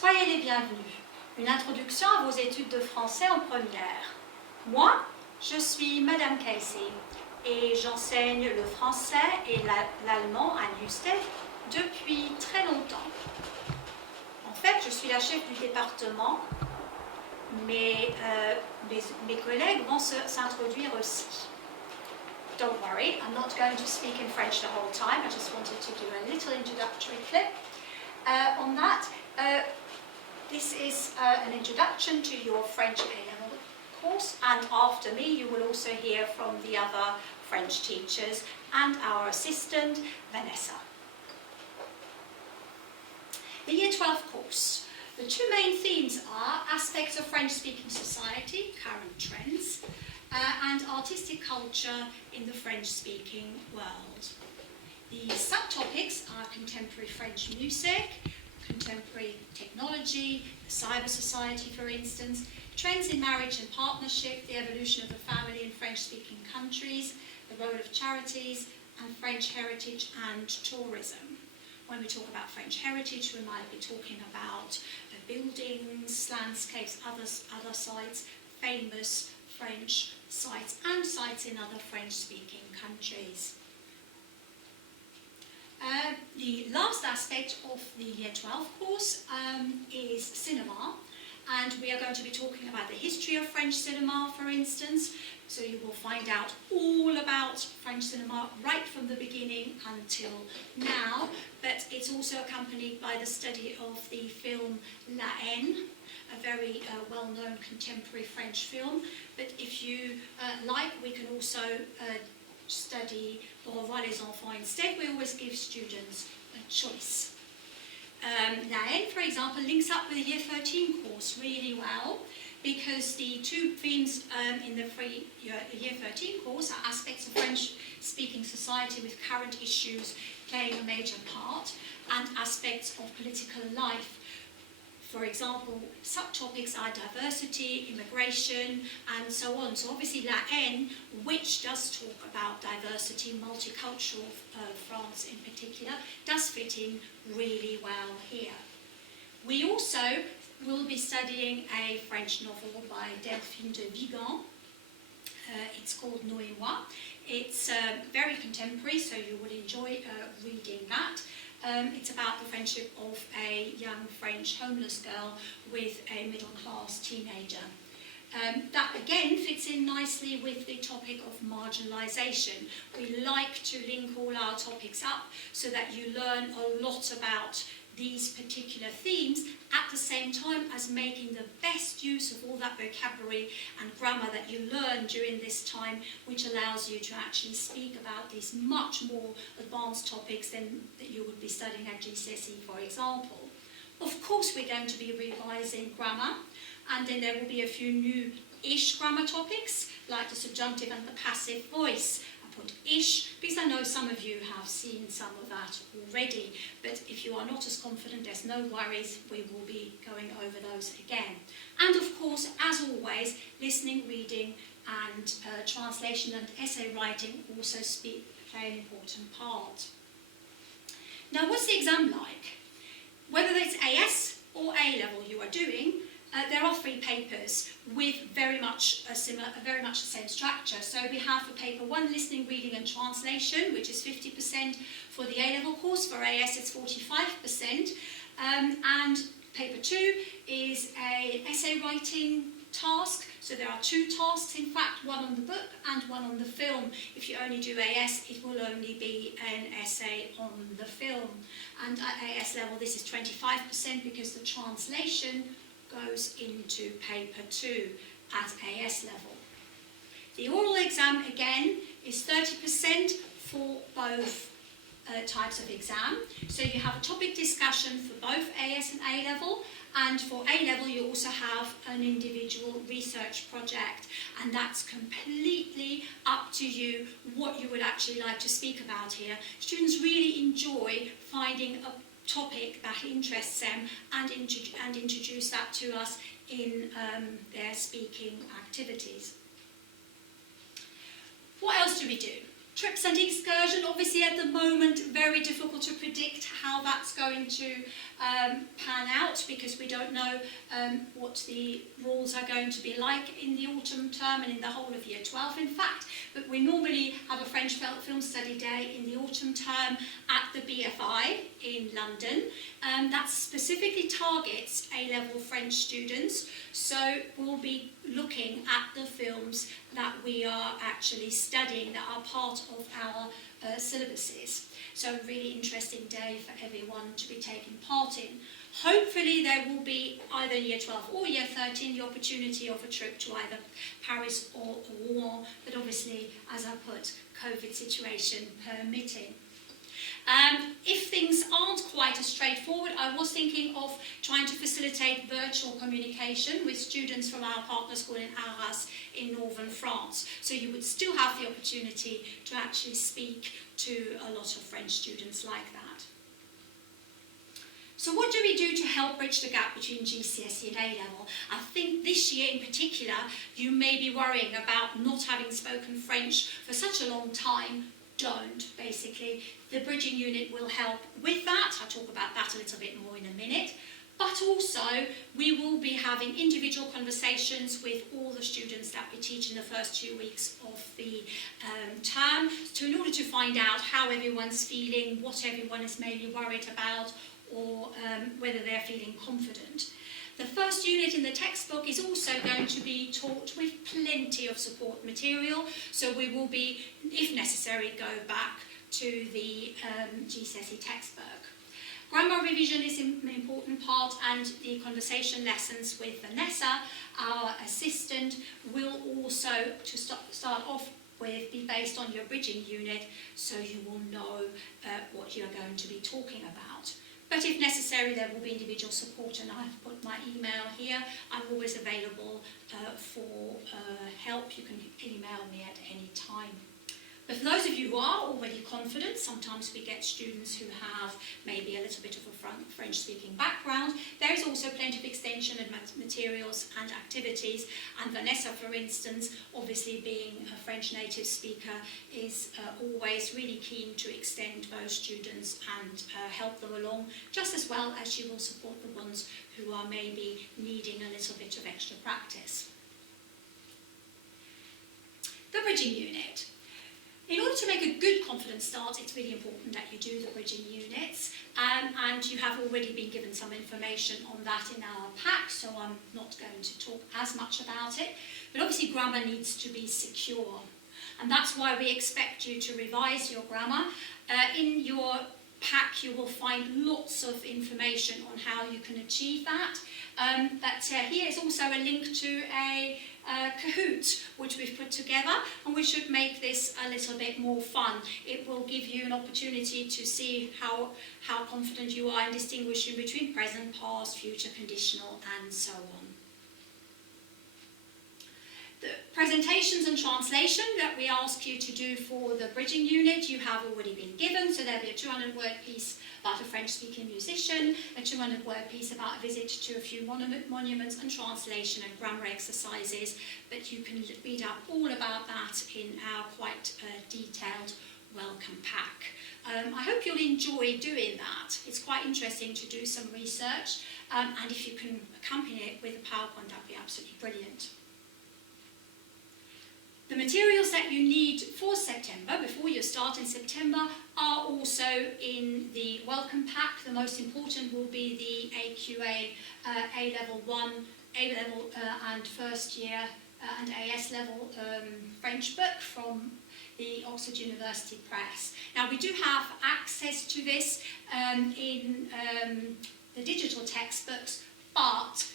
Soyez les bienvenus. Une introduction à vos études de français en première. Moi, je suis Mme Casey et j'enseigne le français et l'allemand à Newstead depuis très longtemps. En fait, je suis la chef du département, mais mes collègues vont s'introduire aussi. Don't worry, I'm not going to speak in French the whole time. I just wanted to do a little introductory clip on that. This is an introduction to your French A-level course, and after me you will also hear from the other French teachers and our assistant, Vanessa. The Year 12 course. The two main themes are aspects of French-speaking society, current trends, and artistic culture in the French-speaking world. The subtopics are contemporary French music, contemporary technology, the cyber society, for instance, trends in marriage and partnership, the evolution of the family in French-speaking countries, the role of charities, and French heritage and tourism. When we talk about French heritage, we might be talking about buildings, landscapes, other sites, famous French sites, and sites in other French-speaking countries. The last aspect of the Year 12 course is cinema, and we are going to be talking about the history of French cinema, for instance. So you will find out all about French cinema right from the beginning until now, but it's also accompanied by the study of the film La Haine, a very well-known contemporary French film. But if you like, we can also study Pour revoir les enfants instead. We always give students a choice. La Haine, for example, links up with the Year 13 course really well, because the two themes in the Year 13 course are aspects of French-speaking society with current issues playing a major part, and aspects of political life. For example, subtopics are diversity, immigration, and so on. So obviously La Haine, which does talk about diversity, multicultural France in particular, does fit in really well here. We also will be studying a French novel by Delphine de Vigan. It's called Nous et moi. It's very contemporary, so you will enjoy reading that. It's about the friendship of a young French homeless girl with a middle-class teenager. That again fits in nicely with the topic of marginalisation. We like to link all our topics up so that you learn a lot about these particular themes at the same time as making the best use of all that vocabulary and grammar that you learn during this time, which allows you to actually speak about these much more advanced topics than that you would be studying at GCSE, for example. Of course, we're going to be revising grammar, and then there will be a few new-ish grammar topics, like the subjunctive and the passive voice. Put ish, because I know some of you have seen some of that already, but if you are not as confident, there's no worries, we will be going over those again. And of course, as always, listening, reading, and translation and essay writing also play an important part. Now, what's the exam like? Whether it's AS or A-level you are doing, there are 3 papers with very much the same structure. So we have for paper 1, listening, reading and translation, which is 50% for the A-level course. For AS it's 45%. And paper 2 is an essay writing task. So there are 2 tasks, in fact, one on the book and one on the film. If you only do AS, it will only be an essay on the film. And at AS level, this is 25% because the translation goes into paper 2 at AS level. The oral exam, again, is 30% for both types of exam. So you have a topic discussion for both AS and A-level, and for A-level you also have an individual research project, and that's completely up to you what you would actually like to speak about here. Students really enjoy finding a topic that interests them and introduce that to us in their speaking activities. What else do we do? Trips and excursion, obviously at the moment, very difficult to predict how that's going to pan out, because we don't know what the rules are going to be like in the autumn term and in the whole of year 12, in fact. But we normally have a French film study day in the autumn term at the BFI in London. That specifically targets A-level French students, so we'll be looking at the films that we are actually studying that are part of our syllabuses. So a really interesting day for everyone to be taking part in. Hopefully there will be either year 12 or year 13 the opportunity of a trip to either Paris or Rouen, but obviously, as I put, COVID situation permitting. If things aren't quite as straightforward, I was thinking of trying to facilitate virtual communication with students from our partner school in Arras in northern France. So you would still have the opportunity to actually speak to a lot of French students like that. So what do we do to help bridge the gap between GCSE and A-level? I think this year in particular, you may be worrying about not having spoken French for such a long time. Don't, basically. The bridging unit will help with that. I'll talk about that a little bit more in a minute. But also, we will be having individual conversations with all the students that we teach in the first 2 weeks of the term, in order to find out how everyone's feeling, what everyone is maybe worried about, or whether they're feeling confident. The first unit in the textbook is also going to be taught with plenty of support material, so we will be, if necessary, go back to the GCSE textbook. Grammar revision is an important part, and the conversation lessons with Vanessa, our assistant, will also, to start off with, be based on your bridging unit, so you will know what you're going to be talking about. But if necessary, there will be individual support, and I've put my email here. I'm always available for help. You can email me at any time. But for those of you who are already confident, sometimes we get students who have maybe a little bit of a French-speaking background. There is also plenty of extension and materials and activities. And Vanessa, for instance, obviously being a French native speaker, is always really keen to extend those students and help them along, just as well as she will support the ones who are maybe needing a little bit of extra practice. The bridging unit. In order to make a good confident start, it's really important that you do the bridging units, and you have already been given some information on that in our pack, so I'm not going to talk as much about it. But obviously grammar needs to be secure, and that's why we expect you to revise your grammar. In your pack you will find lots of information on how you can achieve that. But here is also a link to a Kahoot, which we've put together, and which should make this a little bit more fun. It will give you an opportunity to see how confident you are in distinguishing between present, past, future, conditional, and so on. The presentations and translation that we ask you to do for the bridging unit, you have already been given. So there'll be a 200-word piece about a French-speaking musician, a 200-word piece about a visit to a few monuments, and translation and grammar exercises. But you can read up all about that in our quite detailed welcome pack. I hope you'll enjoy doing that. It's quite interesting to do some research, and if you can accompany it with a PowerPoint, that'd be absolutely brilliant. The materials that you need for September, before you start in September, are also in the welcome pack. The most important will be the AQA A-Level 1, A-Level and first year and AS level French book from the Oxford University Press. Now we do have access to this in the digital textbooks, but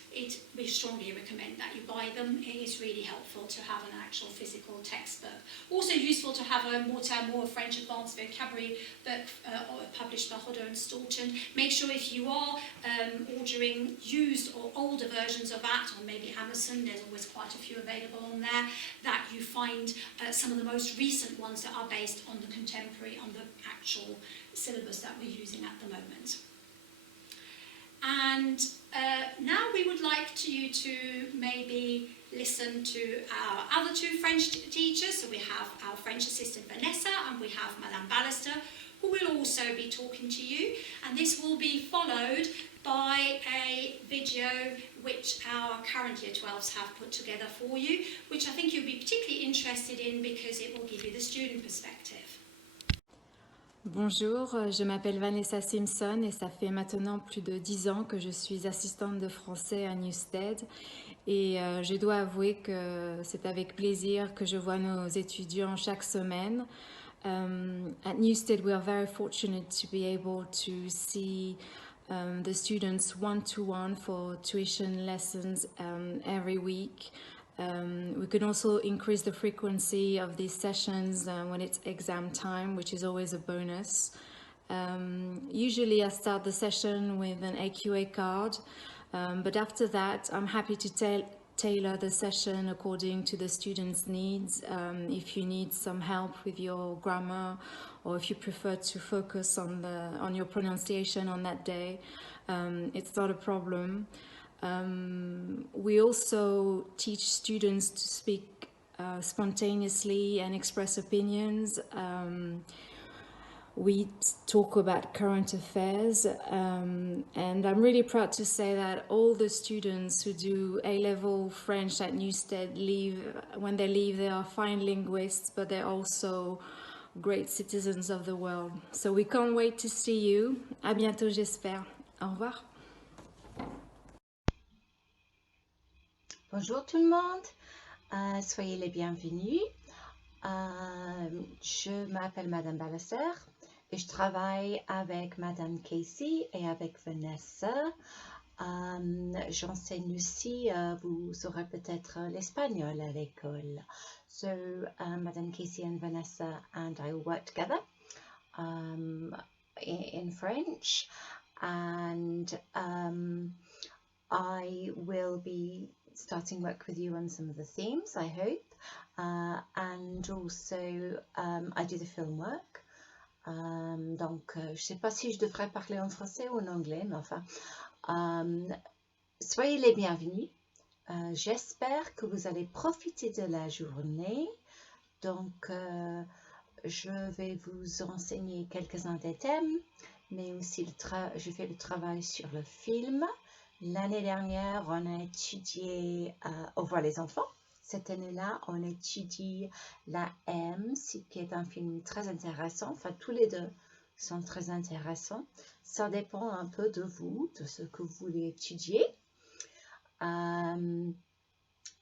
we strongly recommend that you buy them. It is really helpful to have an actual physical textbook. Also useful to have a more French advanced vocabulary book published by Hodder and Staunton. Make sure if you are ordering used or older versions of that on maybe Amazon, there's always quite a few available on there, that you find some of the most recent ones that are based on the contemporary, on the actual syllabus that we're using at the moment. And now we will would like you to maybe listen to our other two French teachers. So we have our French assistant Vanessa and we have Mme Ballaster, who will also be talking to you. And this will be followed by a video which our current Year 12s have put together for you, which I think you'll be particularly interested in because it will give you the student perspective. Bonjour, je m'appelle Vanessa Simpson et ça fait maintenant plus de 10 ans que je suis assistante de français à Newstead et je dois avouer que c'est avec plaisir que je vois nos étudiants chaque semaine. At Newstead we are very fortunate to be able to see the students one-to-one for tuition lessons every week. We can also increase the frequency of these sessions when it's exam time, which is always a bonus. Usually I start the session with an AQA card, but after that I'm happy to tailor the session according to the student's needs. If you need some help with your grammar, or if you prefer to focus on your pronunciation on that day, it's not a problem. We also teach students to speak spontaneously and express opinions. We talk about current affairs, and I'm really proud to say that all the students who do A-level French at Newstead when they leave, they are fine linguists, but they're also great citizens of the world. So we can't wait to see you. À bientôt, j'espère. Au revoir. Bonjour tout le monde, soyez les bienvenus. Je m'appelle Mme Ballaster et je travaille avec Mme Casey et avec Vanessa. J'enseigne aussi, vous saurez peut-être l'espagnol à l'école. So Mme Casey and Vanessa and I work together in French, and I will be starting work with you on some of the themes, I hope, and also I do the film work. Donc, je ne sais pas si je devrais parler en français ou en anglais, mais enfin, soyez les bienvenus. J'espère que vous allez profiter de la journée. Donc, je vais vous enseigner quelques-uns des thèmes, mais aussi je fais le travail sur le film. L'année dernière, on a étudié Au revoir les enfants. Cette année-là, on étudie La M, qui est un film très intéressant. Enfin, tous les deux sont très intéressants. Ça dépend un peu de vous, de ce que vous voulez étudier.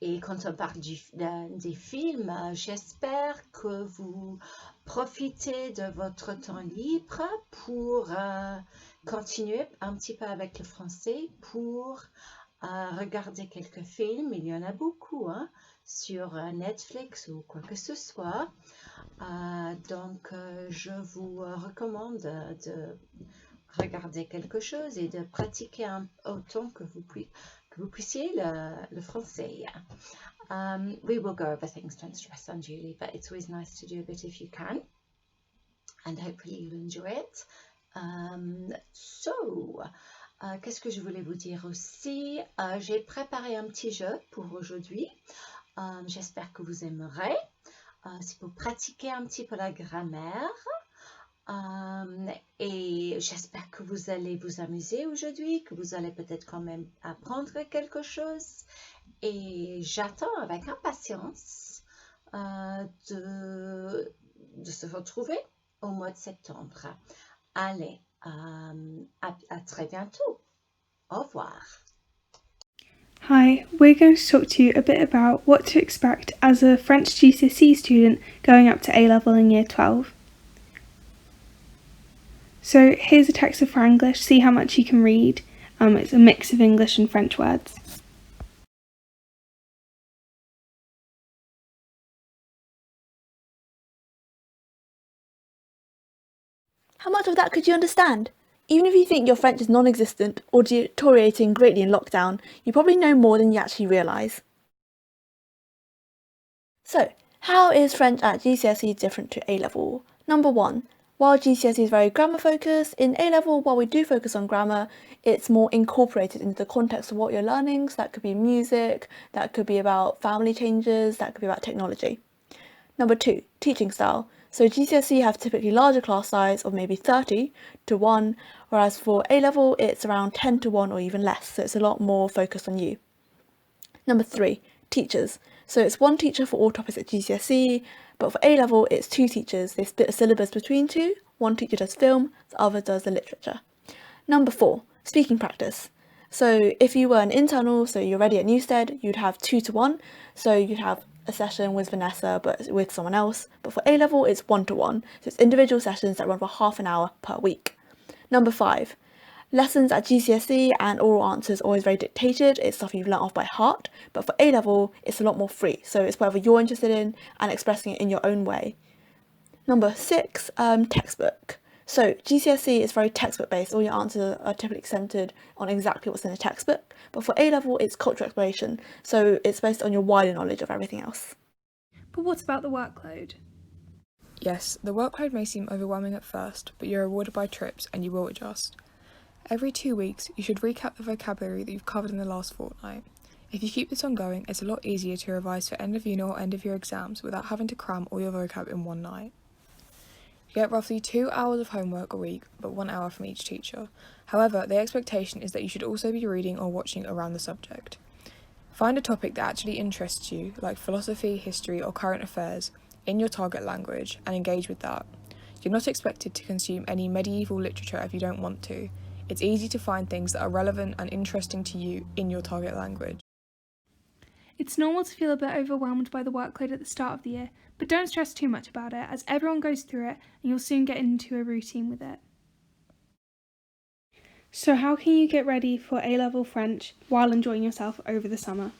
Et quand on parle des films, j'espère que vous profitez de votre temps libre pour continuer un petit peu avec le français, pour regarder quelques films. Il y en a beaucoup sur Netflix ou quoi que ce soit. Donc, je vous recommande de regarder quelque chose et de pratiquer autant que vous puissiez le français. We will go over things, don't stress unduly, but it's always nice to do a bit if you can, and hopefully you'll enjoy it. Qu'est-ce que je voulais vous dire aussi? J'ai préparé un petit jeu pour aujourd'hui. J'espère que vous aimerez. C'est pour pratiquer un petit peu la grammaire. Et j'espère que vous allez vous amuser aujourd'hui, que vous allez peut-être quand même apprendre quelque chose. Et j'attends avec impatience de se retrouver au mois de septembre. Allez, à très bientôt. Au revoir. Hi, we're going to talk to you a bit about what to expect as a French GCSE student going up to A-level in Year 12. So here's a text of Franglish, see how much you can read. It's a mix of English and French words. How much of that could you understand? Even if you think your French is non-existent or deteriorating greatly in lockdown, you probably know more than you actually realise. So, how is French at GCSE different to A-level? Number 1. While GCSE is very grammar focused, in A-level, while we do focus on grammar, it's more incorporated into the context of what you're learning. So that could be music, that could be about family changes, that could be about technology. Number 2, teaching style. So GCSE have typically larger class size of maybe 30 to 1, whereas for A-level it's around 10 to 1 or even less, so it's a lot more focused on you. Number 3, teachers. So it's one teacher for all topics at GCSE, but for A-level it's 2 teachers. They split a syllabus between 2, one teacher does film, the other does the literature. Number 4, speaking practice. So if you were an internal, so you're already at Newstead, you'd have 2 to 1, so you'd have a session with Vanessa but with someone else. But for A-level it's 1 to 1, so it's individual sessions that run for half an hour per week. Number 5, lessons at GCSE and oral answers always very dictated. It's stuff you've learnt off by heart, but for A-level it's a lot more free, so it's whatever you're interested in and expressing it in your own way. Number 6, textbook. So GCSE is very textbook based. All your answers are typically centred on exactly what's in a textbook, but for A-level it's cultural exploration, so it's based on your wider knowledge of everything else. But what about the workload? Yes, the workload may seem overwhelming at first, but you're rewarded by trips and you will adjust. Every 2 weeks, you should recap the vocabulary that you've covered in the last fortnight. If you keep this ongoing, it's a lot easier to revise for end of unit or end of year exams without having to cram all your vocab in one night. You get roughly 2 hours of homework a week, but 1 hour from each teacher. However, the expectation is that you should also be reading or watching around the subject. Find a topic that actually interests you, like philosophy, history, or current affairs, in your target language, and engage with that. You're not expected to consume any medieval literature if you don't want to. It's easy to find things that are relevant and interesting to you in your target language. It's normal to feel a bit overwhelmed by the workload at the start of the year, but don't stress too much about it, as everyone goes through it and you'll soon get into a routine with it. So how can you get ready for A-level French while enjoying yourself over the summer?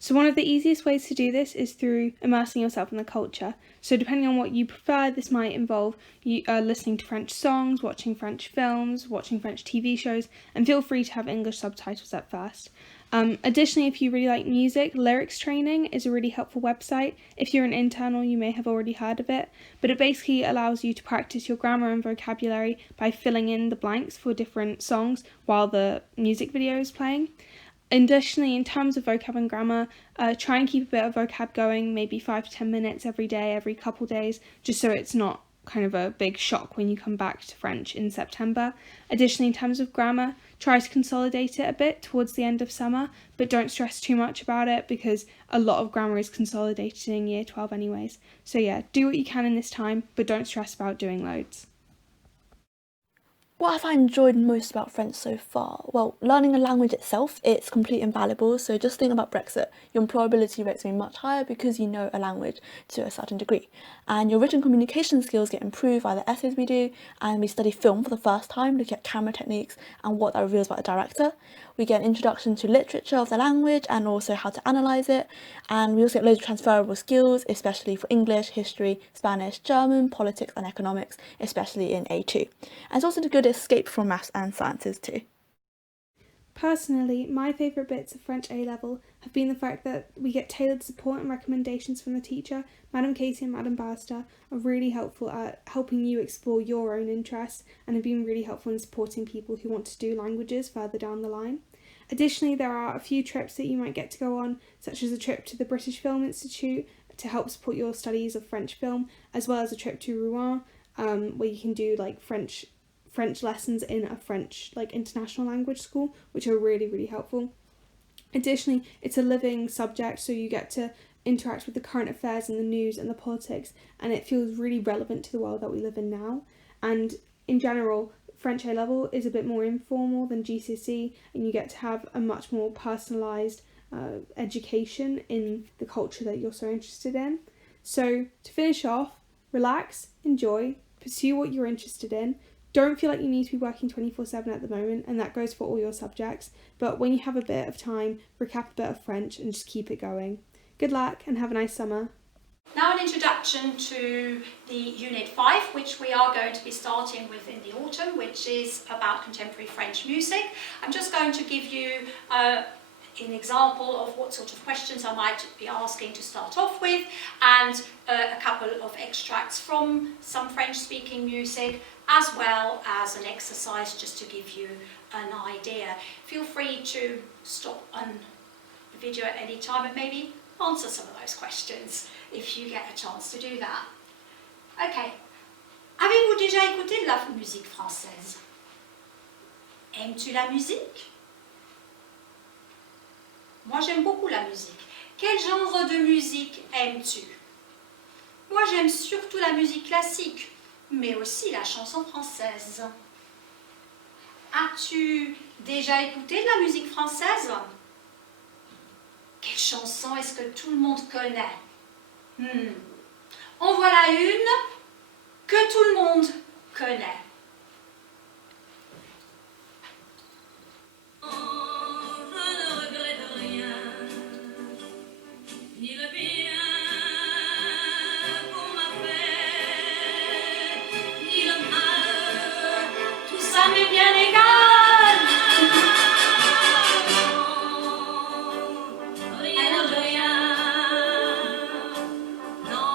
So one of the easiest ways to do this is through immersing yourself in the culture. So depending on what you prefer, this might involve you listening to French songs, watching French films, watching French TV shows, and feel free to have English subtitles at first. Additionally, if you really like music, Lyrics Training is a really helpful website. If you're an internal, you may have already heard of it, but it basically allows you to practice your grammar and vocabulary by filling in the blanks for different songs while the music video is playing. Additionally, in terms of vocab and grammar, try and keep a bit of vocab going, maybe 5 to 10 minutes every day, every couple days, just so it's not kind of a big shock when you come back to French in September. Additionally, in terms of grammar, try to consolidate it a bit towards the end of summer, but don't stress too much about it because a lot of grammar is consolidated in year 12 anyways. So yeah, do what you can in this time, but don't stress about doing loads. What have I enjoyed most about French so far? Well, learning a language itself, it's completely invaluable. So just think about Brexit. Your employability rates will be much higher because you know a language to a certain degree. And your written communication skills get improved by the essays we do, and we study film for the first time, looking at camera techniques and what that reveals about the director. We get an introduction to literature of the language and also how to analyse it. And we also get loads of transferable skills, especially for English, history, Spanish, German, politics and economics, especially in A2. And it's also a good escape from maths and sciences too. Personally, my favourite bits of French A-level have been the fact that we get tailored support and recommendations from the teacher. Mme Casey and Mme Ballaster are really helpful at helping you explore your own interests and have been really helpful in supporting people who want to do languages further down the line. Additionally, there are a few trips that you might get to go on, such as a trip to the British Film Institute to help support your studies of French film, as well as a trip to Rouen, where you can do like French lessons in a French international language school, which are really, really helpful. Additionally, it's a living subject, so you get to interact with the current affairs and the news and the politics, and it feels really relevant to the world that we live in now. And in general, French A-level is a bit more informal than GCSE, and you get to have a much more personalised education in the culture that you're so interested in. So to finish off, relax, enjoy, pursue what you're interested in. Don't feel like you need to be working 24/7 at the moment, and that goes for all your subjects, but when you have a bit of time, recap a bit of French and just keep it going. Good luck and have a nice summer. Now an introduction to the Unit 5, which we are going to be starting with in the autumn, which is about contemporary French music. I'm just going to give you an example of what sort of questions I might be asking to start off with, and a couple of extracts from some French-speaking music, as well as an exercise just to give you an idea. Feel free to stop on the video at any time and maybe answer some of those questions if you get a chance to do that. Ok. Avez-vous déjà écouté de la musique française? Aimes-tu la musique? Moi, j'aime beaucoup la musique. Quel genre de musique aimes-tu? Moi, j'aime surtout la musique classique, mais aussi la chanson française. As-tu déjà écouté de la musique française? Quelle chanson est-ce que tout le monde connaît? En voilà une que tout le monde connaît. Mais bien égal. Rien de rien. Non,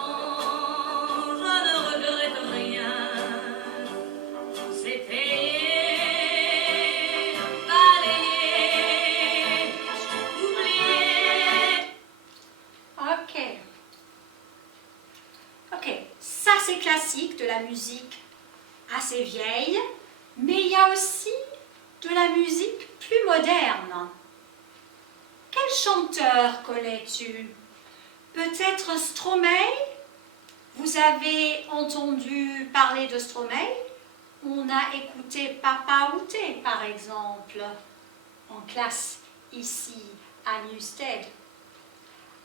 je ne regrette rien. C'est payé, balayé, oublié. Ok, ça c'est classique, de la musique assez vieille. Mais il y a aussi de la musique plus moderne. Quel chanteur connais-tu? Peut-être Stromae? Vous avez entendu parler de Stromae? On a écouté Papa Outé, par exemple, en classe ici à Newstead.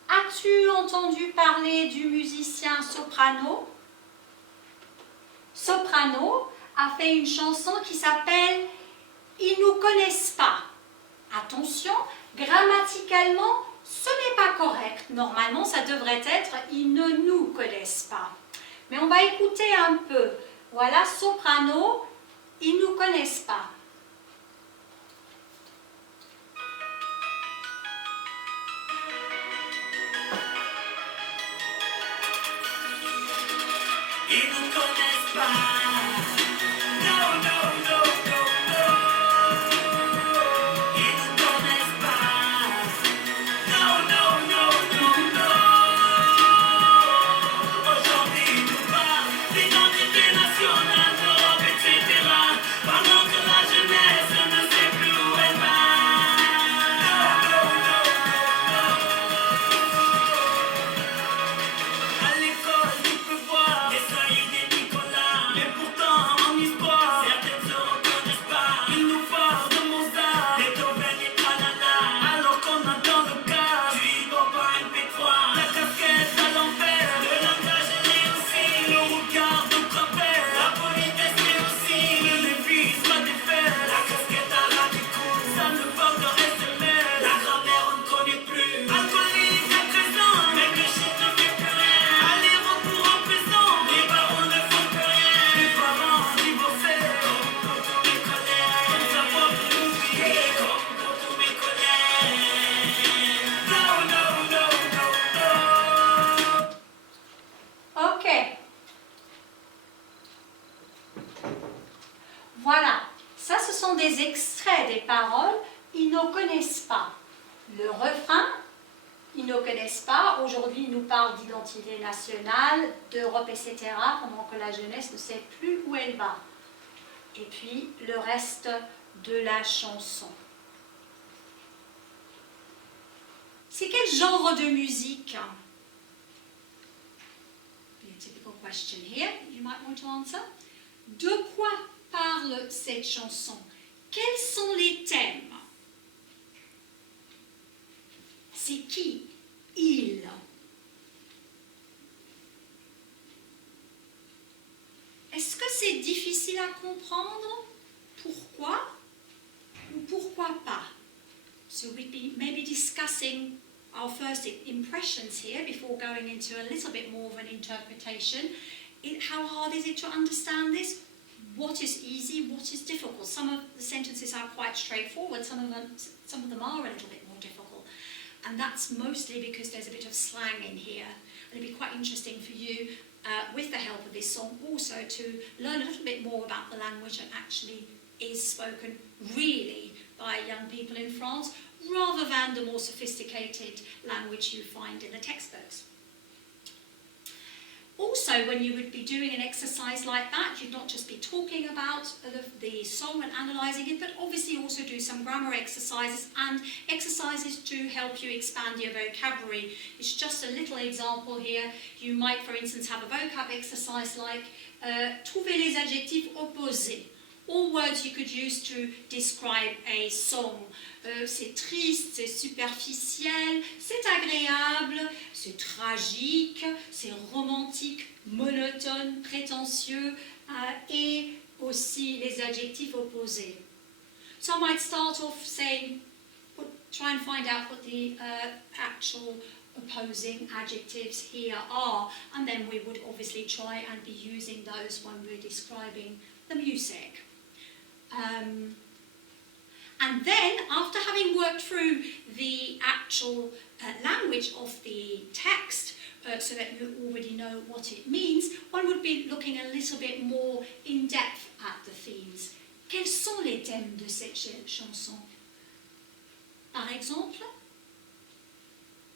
As-tu entendu parler du musicien Soprano? Soprano a fait une chanson qui s'appelle « Ils nous connaissent pas ». Attention, grammaticalement, ce n'est pas correct. Normalement, ça devrait être « Ils ne nous connaissent pas ». Mais on va écouter un peu. Voilà, soprano, « Ils nous connaissent pas ». Ils nous connaissent pas. Voilà, ça ce sont des extraits des paroles, ils ne connaissent pas. Le refrain, ils ne connaissent pas. Aujourd'hui, ils nous parlent d'identité nationale, d'Europe, etc., pendant que la jeunesse ne sait plus où elle va. Et puis, le reste de la chanson. C'est quel genre de musique? A typical question here, you might want to answer. De quoi parle cette chanson? Quels sont les thèmes? C'est qui? Il. Est-ce que c'est difficile à comprendre? Pourquoi ou pourquoi pas? So we'd be maybe discussing our first impressions here before going into a little bit more of an interpretation. How hard is it to understand this? What is easy? What is difficult? Some of the sentences are quite straightforward. Some of them are a little bit more difficult. and that's mostly because there's a bit of slang in here. And it'd be quite interesting for you, with the help of this song, also to learn a little bit more about the language that actually is spoken really by young people in France, rather than the more sophisticated language you find in the textbooks. Also, when you would be doing an exercise like that, you'd not just be talking about the song and analysing it, but obviously also do some grammar exercises and exercises to help you expand your vocabulary. It's just a little example here. You might, for instance, have a vocab exercise like trouver les adjectifs opposés. All words you could use to describe a song. C'est triste, c'est superficiel, c'est agréable, c'est tragique, c'est romantique, monotone, prétentieux, et aussi les adjectifs opposés. So I might start off saying, try and find out what the actual opposing adjectives here are, and then we would obviously try and be using those when we're describing the music. And then, after having worked through the actual language of the text, so that you already know what it means, one would be looking a little bit more in depth at the themes. Quels sont les thèmes de cette chanson? Par exemple,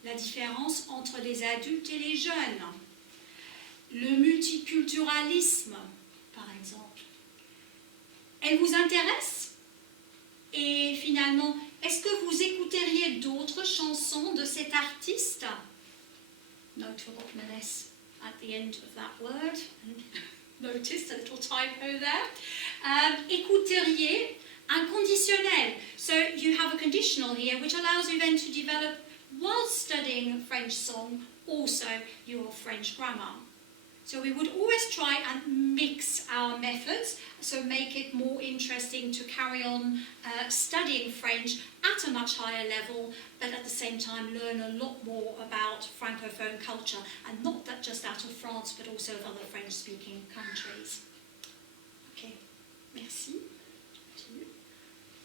la différence entre les adultes et les jeunes, le multiculturalisme, par exemple. Elle vous intéresse? Et finalement, est-ce que vous écouteriez d'autres chansons de cet artiste? Note for bottom S at the end of that word. Notice a little typo there. Écouteriez, un conditionnel. So you have a conditional here which allows you then to develop, while studying a French song, also your French grammar. So we would always try and mix our methods, so make it more interesting to carry on studying French at a much higher level, but at the same time learn a lot more about Francophone culture, and not that just out of France, but also of other French-speaking countries. Ok, merci.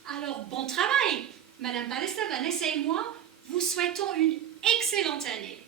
Alors, bon travail! Mme Ballaster, Vanessa et moi vous souhaitons une excellente année.